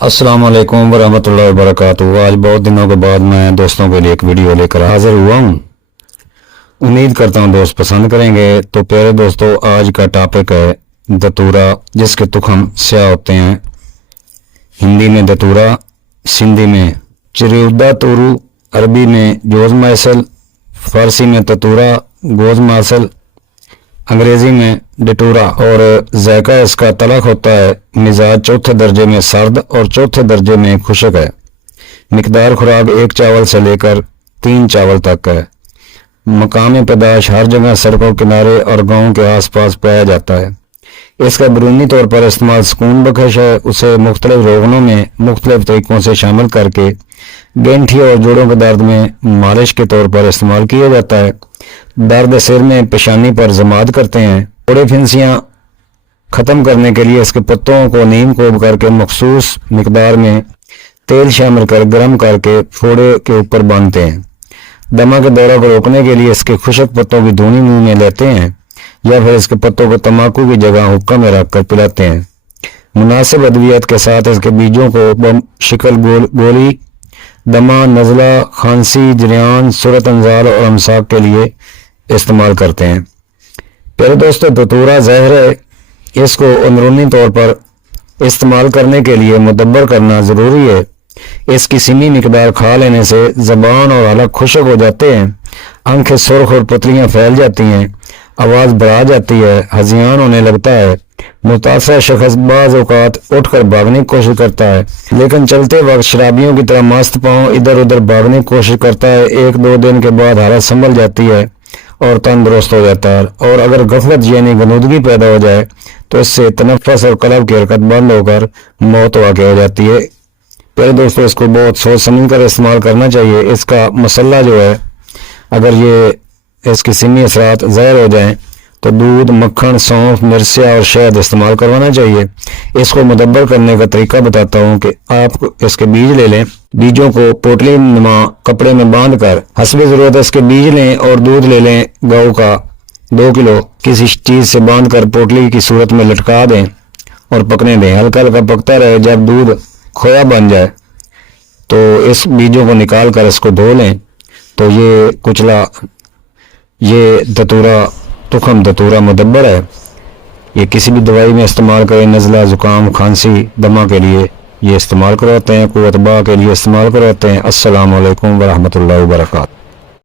अस्सलाम वालेकुम वरहमतुल्लाहि वबरकातुहू। आज बहुत दिनों के बाद मैं दोस्तों के लिए एक वीडियो लेकर हाजिर हुआ हूँ। उम्मीद करता हूँ दोस्त पसंद करेंगे। तो प्यारे दोस्तों, आज का टॉपिक है दतूरा, जिसके तुखम स्याह होते हैं। हिंदी में दतूरा, सिंधी में चिरुदा तूरू, अरबी में जोज मासल, फारसी में ततूरा गोज मासल, अंग्रेजी में डटूरा। और जायका इसका तलख होता है। मिजाज चौथे दर्जे में सर्द और चौथे दर्जे में खुशक है। मिकदार खुराक 1 चावल से लेकर 3 चावल तक है। मकामी पैदाश हर जगह सड़कों किनारे और गांव के आसपास पाया जाता है। इसका बैरूनी तौर पर इस्तेमाल सुकून बख्श है। उसे मुख्तलिफ रोगनों में मुख्तलिफ तरीकों से शामिल करके गेंठी और जोड़ों के दर्द में मालिश के तौर पर इस्तेमाल किया जाता है। दर्द सिर में पेशानी पर जमात करते हैं। फोड़े फिंसियाँ ख़त्म करने के लिए इसके पत्तों को नीम कोब करके मखसूस मिकदार में तेल शामिल कर गर्म करके फोड़े के ऊपर बांधते हैं। दमा के दौरा को रोकने के लिए इसके खुशक पत्तों की धुनी मुंह में लेते हैं या फिर इसके पत्तों को तम्बाकू की जगह हुक्का में रखकर पिलाते हैं। मुनासिब अद्वियत के साथ इसके बीजों को बम शिकल गोली दमा, नज़ला, खांसी, जरियान, सूरत अंजाल और अमसाक के लिए इस्तेमाल करते हैं। प्यारे दोस्तों, दतूरा जहर है। इसको अंदरूनी तौर पर इस्तेमाल करने के लिए मुदब्बर करना ज़रूरी है। इसकी सीमी मिकदार खा लेने से ज़बान और हलक खुशक हो जाते हैं, आंखें सुर्ख और पतलियाँ फैल जाती हैं, आवाज़ बढ़ा जाती है, हज़ियान होने लगता है। मुतासर शख्स बाज़ औक़ात उठकर भागने की कोशिश करता है, लेकिन चलते वक्त शराबियों की तरह मस्त पाँव इधर उधर भागने की कोशिश करता है। 1-2 दिन के बाद हालत संभल जाती है और तंदुरुस्त हो जाता है। और अगर गफलत यानी गनूदगी पैदा हो जाए तो इससे तनफ़्फ़ुस और कल्ब की हरकत बंद होकर मौत वाक़ हो जाती है। प्यारे दोस्तों, इसको बहुत सोच समझ कर इस्तेमाल करना चाहिए। इसका मसला जो है, अगर ये इसकी सीमी असरात ज़ाहिर हो जाएं तो दूध, मक्खन, सौंफ, मिर्चा और शहद इस्तेमाल करवाना चाहिए। इसको मुदब्बर करने का तरीका बताता हूँ कि आप इसके बीज ले लें। बीजों को पोटली नुमा कपड़े में बांध कर हस्बे ज़रूरत इसके बीज लें और दूध ले लें। गऊ का 2 किलो किसी चीज़ से बांध कर पोटली की सूरत में लटका दें और पकने दें। हल्का हल्का पकता रहे। जब दूध खोया बन जाए तो इस बीजों को निकाल कर इसको धो लें। तो ये कुचला, ये दतूरा तुखम दतूरा मुदब्बर है। ये किसी भी दवाई में इस्तेमाल करें। नज़ला, ज़ुकाम, खांसी, दमा के लिए ये इस्तेमाल करवाते हैं। कुव्वत बा के लिए इस्तेमाल करवाते हैं। अस्सलाम वालेकुम वरहमतुल्लाहि वबरकातुहू।